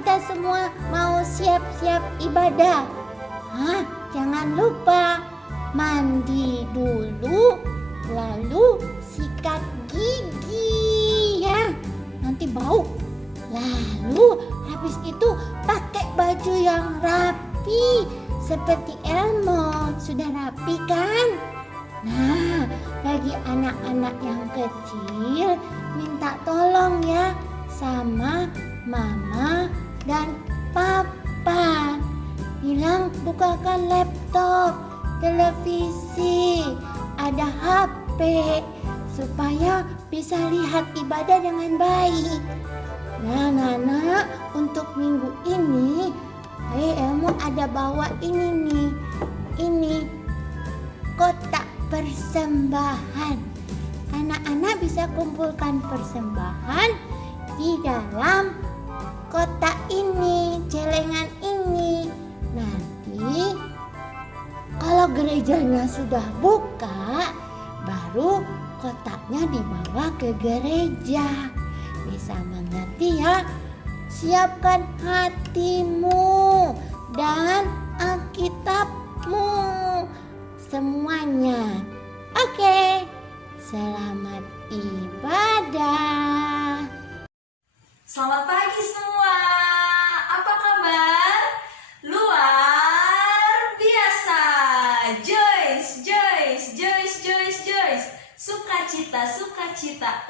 kita semua mau siap-siap ibadah. Jangan lupa mandi dulu, lalu sikat gigi ya. Nanti bau. Lalu habis itu pakai baju yang rapi seperti Elmo. Sudah rapi kan? Nah, bagi anak-anak yang kecil minta tolong ya sama mama dan papa. Bilang bukakan laptop, televisi, ada HP supaya bisa lihat ibadah dengan baik. Nah, Nana, untuk minggu ini Elmo ada bawa ini nih. Ini kotak persembahan. Anak-anak bisa kumpulkan persembahan di dalam kotak ini, celengan ini. Nanti kalau gerejanya sudah buka, baru kotaknya dibawa ke gereja. Bisa mengerti ya? Siapkan hatimu dan Alkitabmu semuanya. Oke, selamat ibadah. Selamat pagi semua. Apa kabar? Luar biasa. Joyce. Sukacita, sukacita,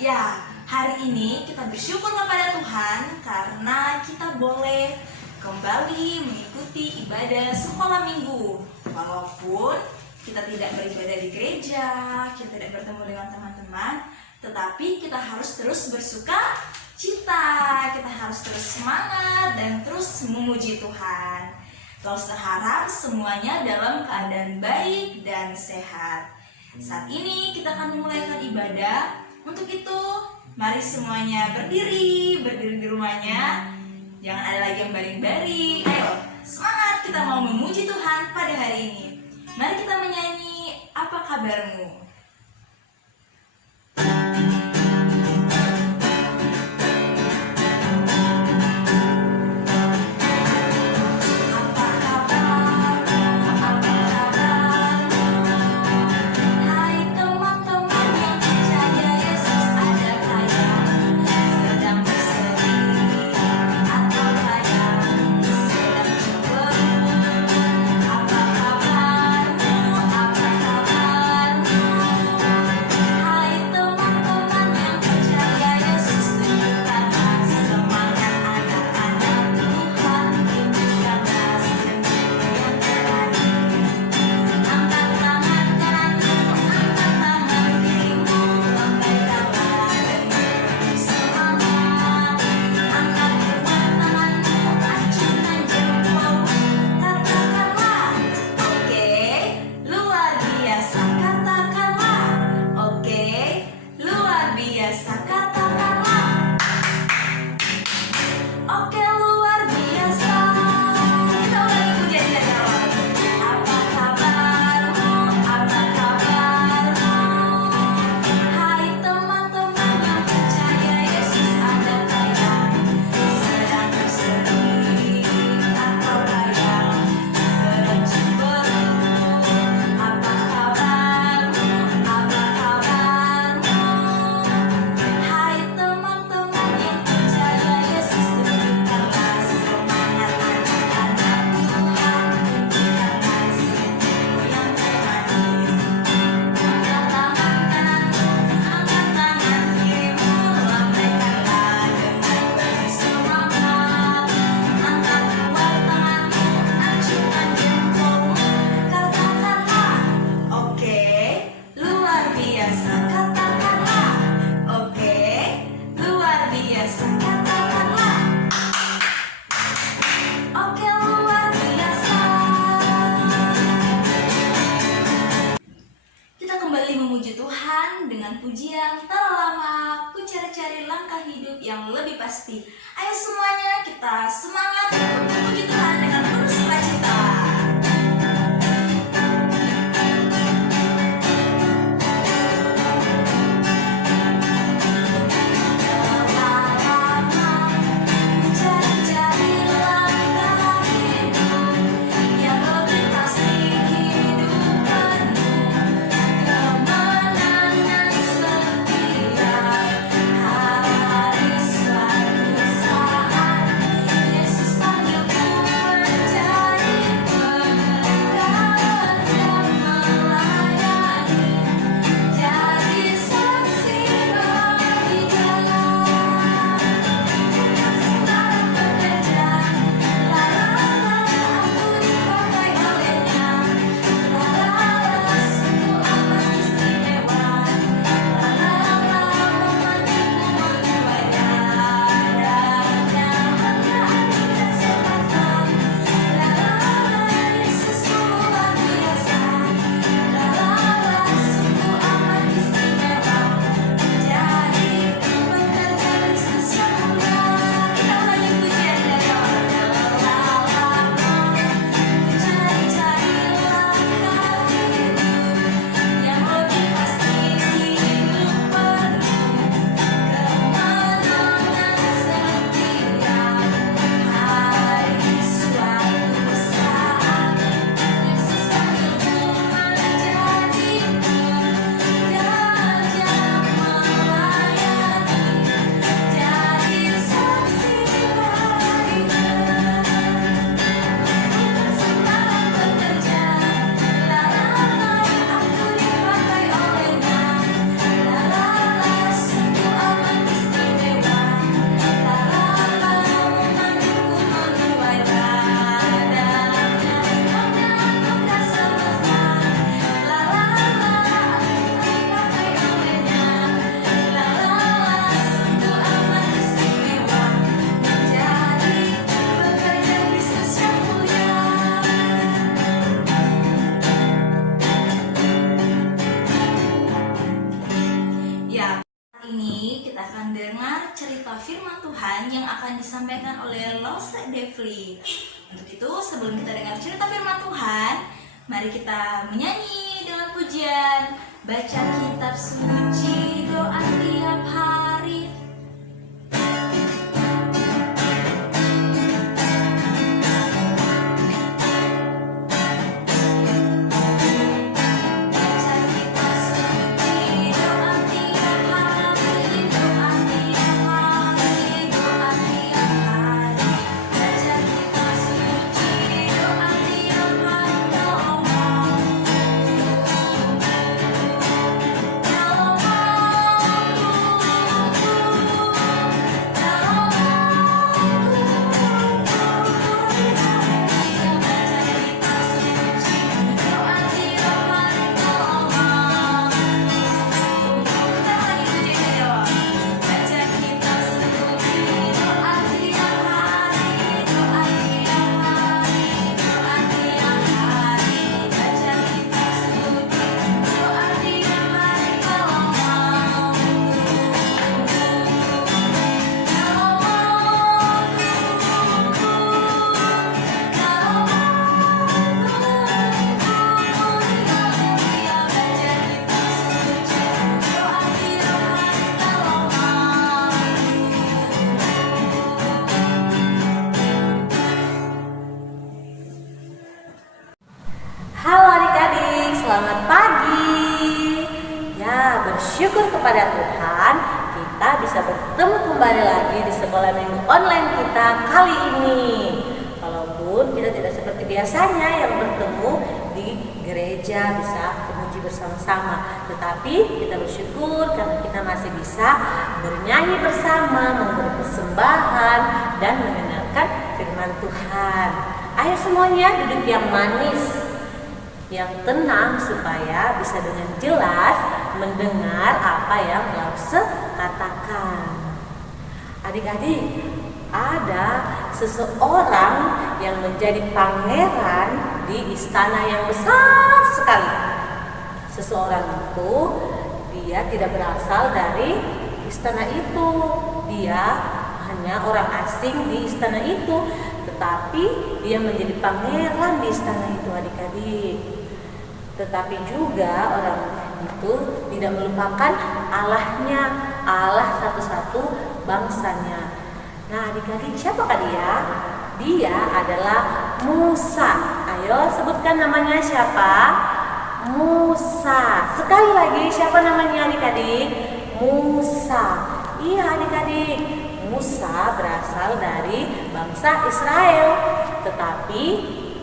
Ya, hari ini kita bersyukur kepada Tuhan karena kita boleh kembali mengikuti ibadah sekolah minggu. Walaupun kita tidak beribadah di gereja, kita tidak bertemu dengan teman-teman, tetapi kita harus terus bersuka cita, kita harus terus semangat dan terus memuji Tuhan. Terus harap semuanya dalam keadaan baik dan sehat. Saat ini kita akan memulaikan ibadah. Untuk itu, mari semuanya berdiri di rumahnya. Jangan ada lagi yang baring-baring. Ayo, semangat, kita mau memuji Tuhan pada hari ini. Mari kita menyanyi Apa Kabarmu? pujian telah lama, ku cari-cari langkah hidup yang lebih pasti. Ayo semuanya kita semangat untuk memuji Tuhan dengan penuh sukacita. Tuhan yang akan disampaikan oleh Lose Devli. Untuk itu, sebelum kita dengar cerita firman Tuhan, mari kita menyanyi dengan pujian, baca kitab suci, doa tiap hari. Halo adik-adik, selamat pagi. Ya, bersyukur kepada Tuhan kita bisa bertemu kembali lagi di sekolah minggu online kita kali ini. Walaupun kita tidak seperti biasanya yang bertemu di gereja bisa memuji bersama-sama, tetapi kita bersyukur karena kita masih bisa bernyanyi bersama, memberi persembahan dan mendengarkan firman Tuhan. Ayo semuanya duduk yang manis, yang tenang supaya bisa dengan jelas mendengar apa yang Lause katakan. Adik-adik, ada seseorang yang menjadi pangeran di istana yang besar sekali. Seseorang itu dia tidak berasal dari istana itu. Dia hanya orang asing di istana itu, tetapi dia menjadi pangeran di istana itu, adik-adik. Tetapi juga orang itu tidak melupakan Allahnya, Allah satu-satu bangsanya. Nah adik-adik, siapakah dia? Dia adalah Musa. Ayo sebutkan namanya siapa? Musa. Sekali lagi, siapa namanya adik-adik? Musa. Iya adik-adik, Musa berasal dari bangsa Israel. Tetapi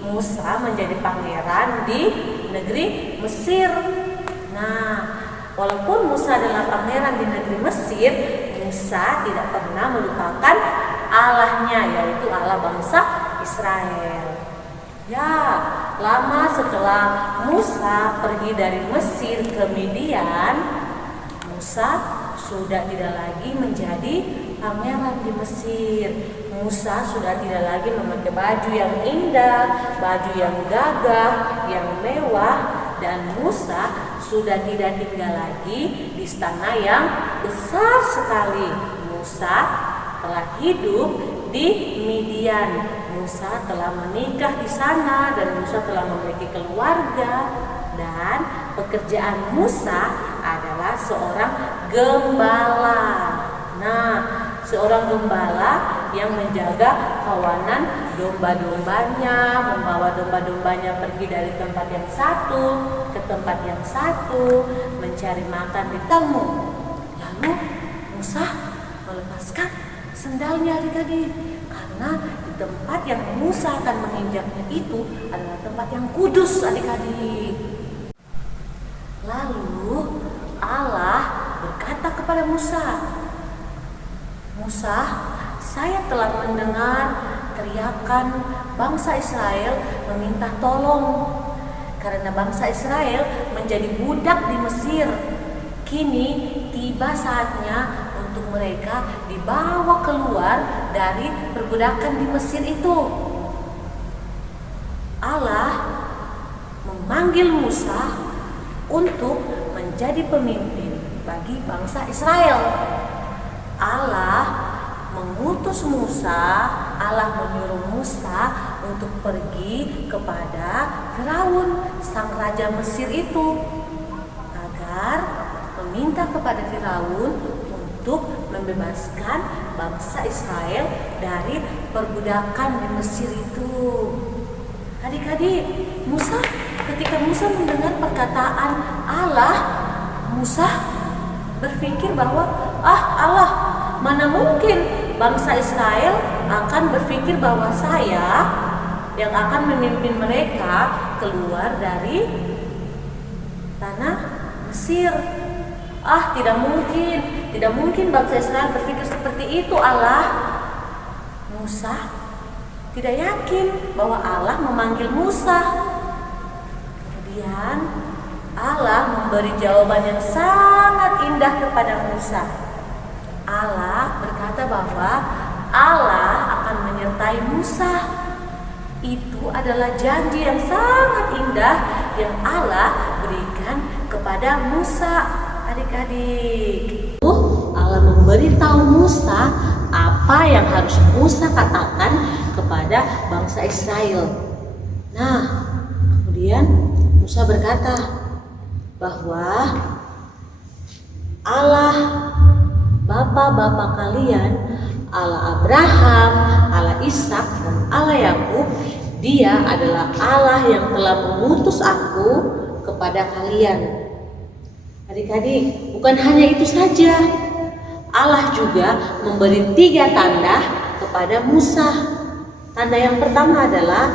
Musa menjadi pangeran di negeri Mesir. Nah, walaupun Musa adalah pangeran di negeri Mesir, Musa tidak pernah melupakan Allahnya, yaitu Allah bangsa Israel. Ya, lama setelah Musa pergi dari Mesir ke Midian, Musa sudah tidak lagi menjadi pangeran di Mesir. Musa sudah tidak lagi memakai baju yang indah, baju yang gagah, yang mewah, dan Musa sudah tidak tinggal lagi di istana yang besar sekali. Musa telah hidup di Midian. Musa telah menikah di sana dan Musa telah memiliki keluarga, dan pekerjaan Musa adalah seorang gembala. Nah, seorang gembala yang menjaga kawanan domba-dombanya, membawa domba-dombanya pergi dari tempat yang satu ke tempat yang satu, mencari makan di temu. Lalu Musa melepaskan sendalnya adik-adik, karena di tempat yang Musa akan menginjaknya itu adalah tempat yang kudus adik-adik. Lalu Allah berkata kepada Musa, Musa, saya telah mendengar teriakan bangsa Israel meminta tolong karena bangsa Israel menjadi budak di Mesir. Kini tiba saatnya untuk mereka dibawa keluar dari perbudakan di Mesir itu. Allah memanggil Musa untuk menjadi pemimpin bagi bangsa Israel. Allah mengutus Musa, Allah menyuruh Musa untuk pergi kepada Firaun, sang raja Mesir itu, agar meminta kepada Firaun untuk membebaskan bangsa Israel dari perbudakan di Mesir itu. Adik-adik, ketika Musa mendengar perkataan Allah, Musa berpikir bahwa Allah, mana mungkin bangsa Israel akan berpikir bahwa saya yang akan memimpin mereka keluar dari tanah Mesir. Tidak mungkin bangsa Israel berpikir seperti itu, Allah. Musa tidak yakin bahwa Allah memanggil Musa. Kemudian Allah memberi jawaban yang sangat indah kepada Musa. Allah berkata bahwa Allah akan menyertai Musa. Itu adalah janji yang sangat indah yang Allah berikan kepada Musa, adik-adik. Allah memberitahu Musa apa yang harus Musa katakan kepada bangsa Israel. Nah, kemudian Musa berkata bahwa Allah Bapa-bapa kalian, Allah Abraham, Allah Ishak, dan Allah Yakub, Dia adalah Allah yang telah mengutus aku kepada kalian. Adik-adik, bukan hanya itu saja, Allah juga memberi 3 tanda kepada Musa. Tanda yang pertama adalah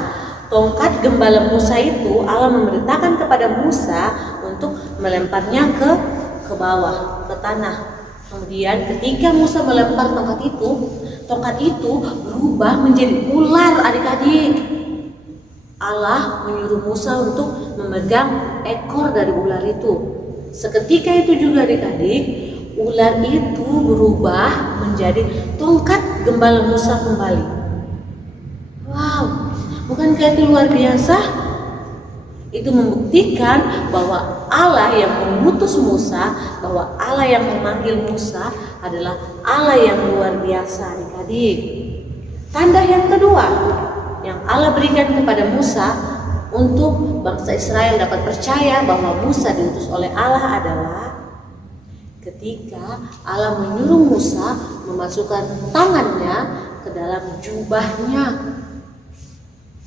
tongkat gembala Musa itu Allah memerintahkan kepada Musa untuk melemparnya ke bawah, ke tanah. Kemudian ketika Musa melempar tongkat itu berubah menjadi ular, adik-adik. Allah menyuruh Musa untuk memegang ekor dari ular itu. Seketika itu juga, adik-adik, ular itu berubah menjadi tongkat gembala Musa kembali. Wow, bukankah itu luar biasa? Itu membuktikan bahwa Allah yang mengutus Musa, bahwa Allah yang memanggil Musa adalah Allah yang luar biasa, adik-adik. Tanda yang kedua yang Allah berikan kepada Musa untuk bangsa Israel dapat percaya bahwa Musa diutus oleh Allah adalah ketika Allah menyuruh Musa memasukkan tangannya ke dalam jubahnya.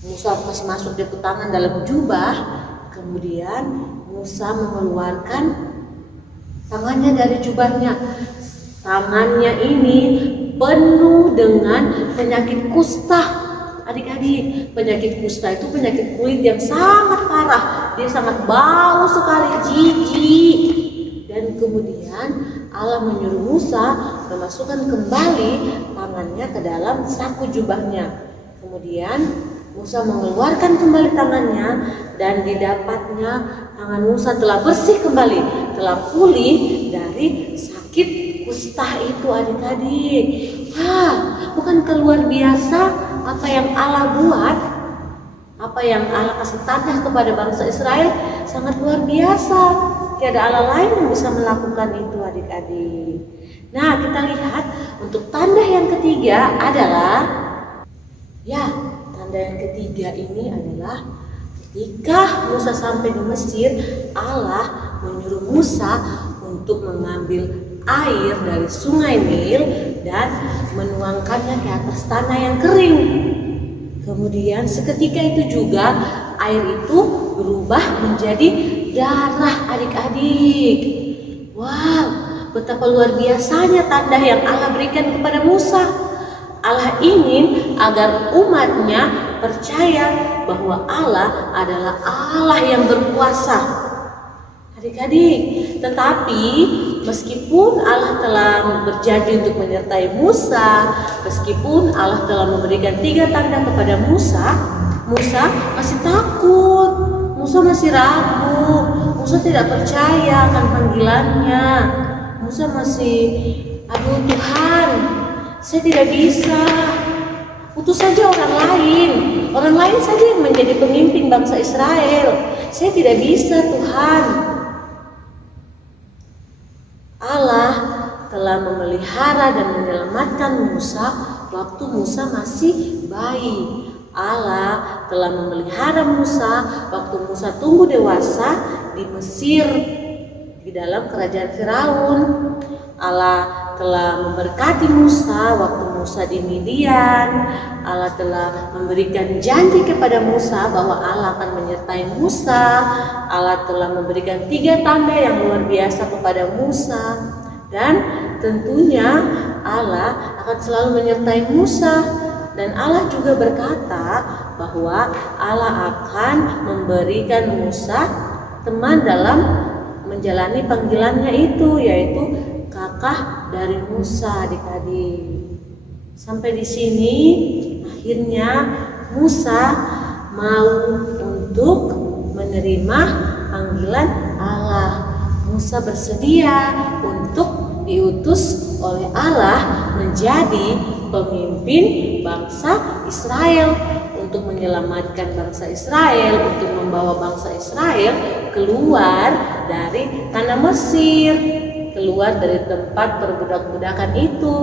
Musa masuk dia ke tangan dalam jubah, kemudian Musa mengeluarkan tangannya dari jubahnya. Tangannya ini penuh dengan penyakit kusta, adik-adik. Penyakit kusta itu penyakit kulit yang sangat parah, dia sangat bau sekali, jijik. Dan kemudian Allah menyuruh Musa memasukkan kembali tangannya ke dalam saku jubahnya. Kemudian Musa mengeluarkan kembali tangannya dan didapatnya tangan Musa telah bersih kembali, telah pulih dari sakit kusta itu, adik-adik. Bukankah luar biasa apa yang Allah buat? Apa yang Allah kasih tanda kepada bangsa Israel sangat luar biasa. Tiada Allah lain yang bisa melakukan itu, adik-adik. Nah, kita lihat untuk tanda yang ketiga adalah tanda yang ketiga ini adalah ketika Musa sampai di Mesir, Allah menyuruh Musa untuk mengambil air dari sungai Nil dan menuangkannya ke atas tanah yang kering. Kemudian seketika itu juga air itu berubah menjadi darah, adik-adik. Wow, betapa luar biasanya tanda yang Allah berikan kepada Musa. Allah ingin agar umatnya percaya bahwa Allah adalah Allah yang berkuasa, adik-adik. Tetapi meskipun Allah telah berjanji untuk menyertai Musa, meskipun Allah telah memberikan 3 tanda kepada Musa, Musa masih takut, Musa masih ragu, Musa tidak percaya akan panggilannya. Musa masih, aduh Tuhan, saya tidak bisa. Utus saja orang lain saja yang menjadi pemimpin bangsa Israel. Saya tidak bisa, Tuhan. Allah telah telah memelihara dan menyelamatkan Musa waktu Musa masih bayi. Allah telah memelihara Musa waktu Musa tumbuh dewasa di Mesir, di dalam kerajaan Firaun. Allah telah memberkati Musa waktu Musa di Midian. Allah telah memberikan janji kepada Musa bahwa Allah akan menyertai Musa. Allah telah memberikan 3 tanda yang luar biasa kepada Musa. Dan tentunya Allah akan selalu menyertai Musa. Dan Allah juga berkata bahwa Allah akan memberikan Musa teman dalam menjalani panggilannya itu, yaitu kakak dari Musa, adik-adik. Sampai di sini akhirnya Musa mau untuk menerima panggilan Allah. Musa bersedia untuk diutus oleh Allah menjadi pemimpin bangsa Israel, untuk menyelamatkan bangsa Israel, untuk membawa bangsa Israel keluar dari tanah Mesir, keluar dari tempat perbudak-budakan itu,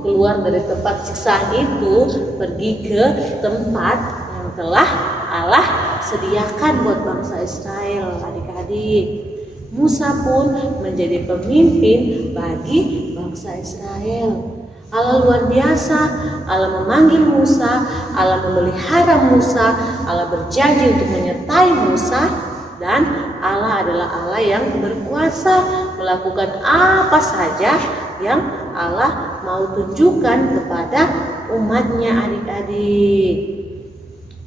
keluar dari tempat siksaan itu, pergi ke tempat yang telah Allah sediakan buat bangsa Israel, adik-adik. Musa pun menjadi pemimpin bagi bangsa Israel. Allah luar biasa. Allah memanggil Musa, Allah memelihara Musa, Allah berjanji untuk menyertai Musa, dan Allah adalah Allah yang berkuasa melakukan apa saja yang Allah mau tunjukkan kepada umatnya, adik-adik.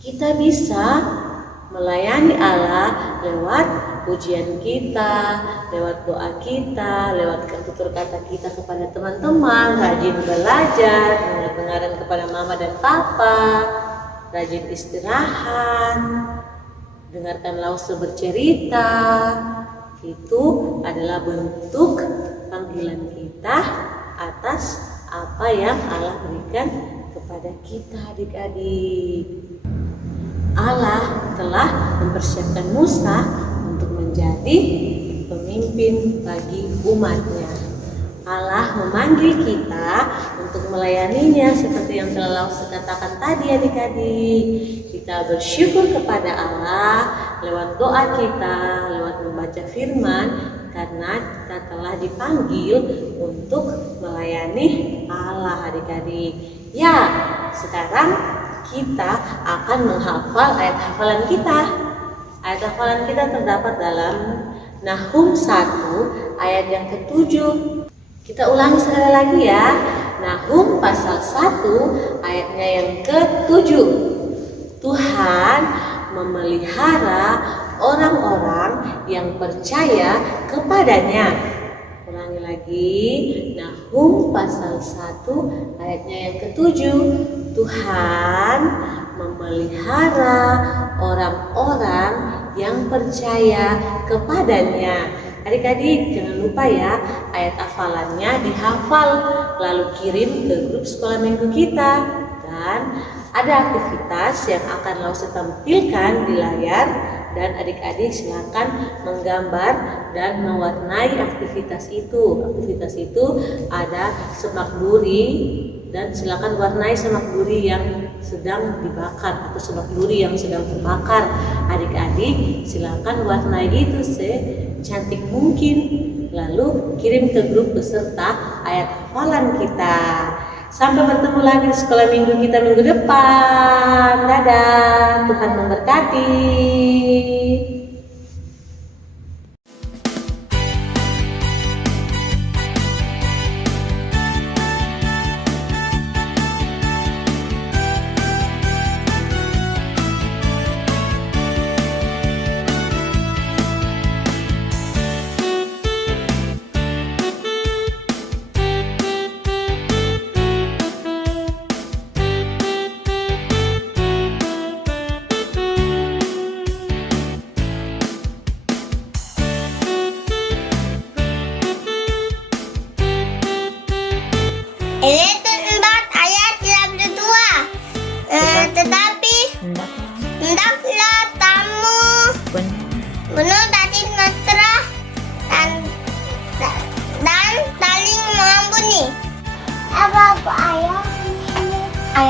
Kita bisa melayani Allah lewat pujian kita, lewat doa kita, lewat tutur kata kita kepada teman-teman, rajin belajar, dengar-dengaran kepada mama dan papa, rajin istirahat, dengarkan Lause bercerita. Itu adalah bentuk panggilan kita atas apa yang Allah berikan kepada kita, adik-adik. Allah telah mempersiapkan Musa untuk menjadi pemimpin bagi umatnya. Allah memanggil kita untuk melayaninya seperti yang telah Lause katakan tadi, adik-adik. Kita bersyukur kepada Allah lewat doa kita, lewat membaca firman, karena kita telah dipanggil untuk melayani Allah, adik-adik. Ya, sekarang kita akan menghafal ayat hafalan kita. Ayat hafalan kita terdapat dalam Nahum 1 ayat yang ke-7. Kita ulangi sekali lagi ya. Nahum pasal 1 ayatnya yang ke-7. Tuhan memelihara orang-orang yang percaya kepadanya. Ulangi lagi. Nahum pasal 1 ayatnya yang ke-7. Tuhan memelihara orang-orang yang percaya kepadanya. Adik-adik jangan lupa ya, ayat hafalannya dihafal lalu kirim ke grup sekolah minggu kita. Dan ada aktivitas yang akan Lause tampilkan di layar, dan adik-adik silakan menggambar dan mewarnai aktivitas itu. Aktivitas itu ada semak duri, dan silakan warnai semak duri yang sedang dibakar atau semak duri yang sedang terbakar. Adik-adik silakan warnai itu secantik mungkin, lalu kirim ke grup beserta ayat hafalan kita. Sampai bertemu lagi di sekolah minggu kita minggu depan. Dadah, Tuhan memberkati.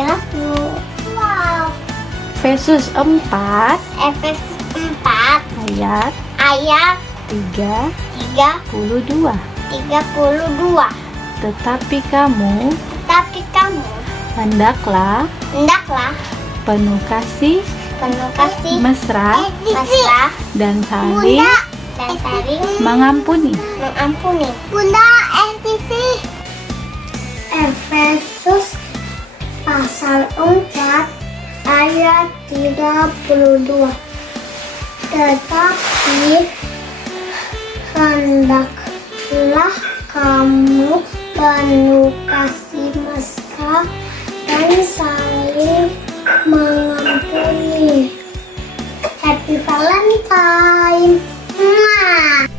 love you. Wow. Efesus 4 Efesus 4 ayat ayat 32. 32. Tetapi kamu Tapi kamu hendaklah penuh kasih, mesra mesra, dan saling dan saling mengampuni. Bunda NTV. Efesus pasal 4 ayat 32. Tetapi hendaklah kamu penuh kasih mesra dan saling mengampuni. Happy Valentine. Mwah.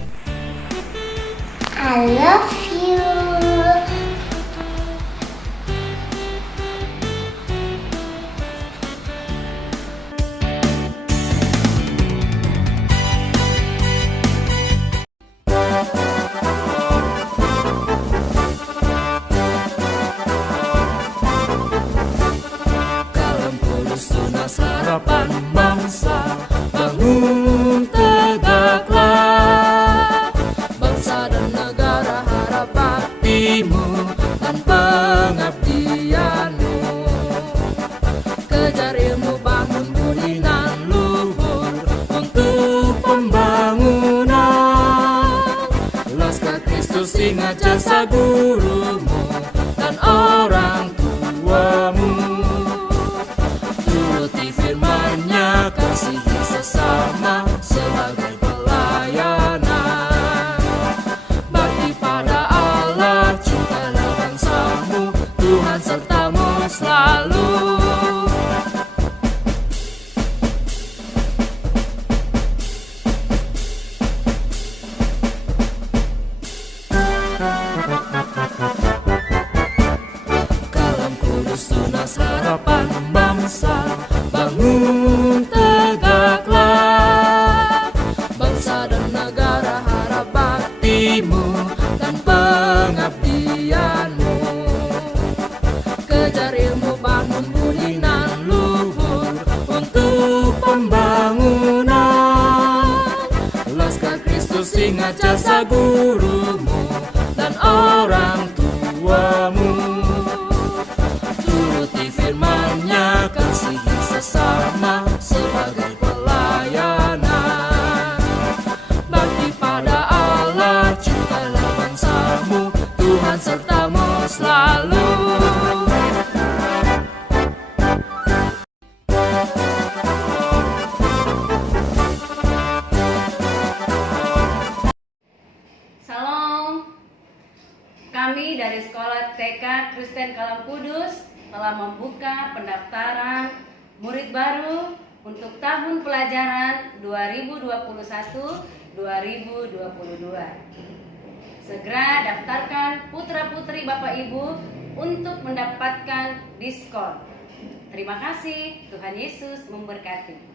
I love you. Dalam Kudus tunas harapan bangsa, bangun tegaklah. Bangsa dan negara harap baktimu dan pengabdianmu. Kejar ilmu, bangun budi nan luhur untuk pembangunan. Laskar Kristus ingat jasa gurumu dan orang tuamu. Turuti firman-Nya, kasihi sesama sebagai pelayanan. Bakti pada Allah, cintalah bangsamu, Tuhan sertamu selalu. Kalam Kudus tunas harapan bangsa, bangun tegaklah. Bangsa dan negara harap baktimu dan pengabdianmu. Kejar ilmu, bangun budi nan luhur untuk pembangunan. Laskar Kristus ingat jasa gurumu dan orang tuamu. Turuti firman-Nya, kasihi sesama sebagai pelayanan. Bakti pada Allah, cintalah bangsamu, Tuhan sertamu selalu. Salam. Kami dari Sekolah TK Kristen Kalam Kudus telah membuka pendaftaran murid baru untuk tahun pelajaran 2021-2022. Segera daftarkan putra-putri Bapak Ibu untuk mendapatkan diskon. Terima kasih, Tuhan Yesus memberkati.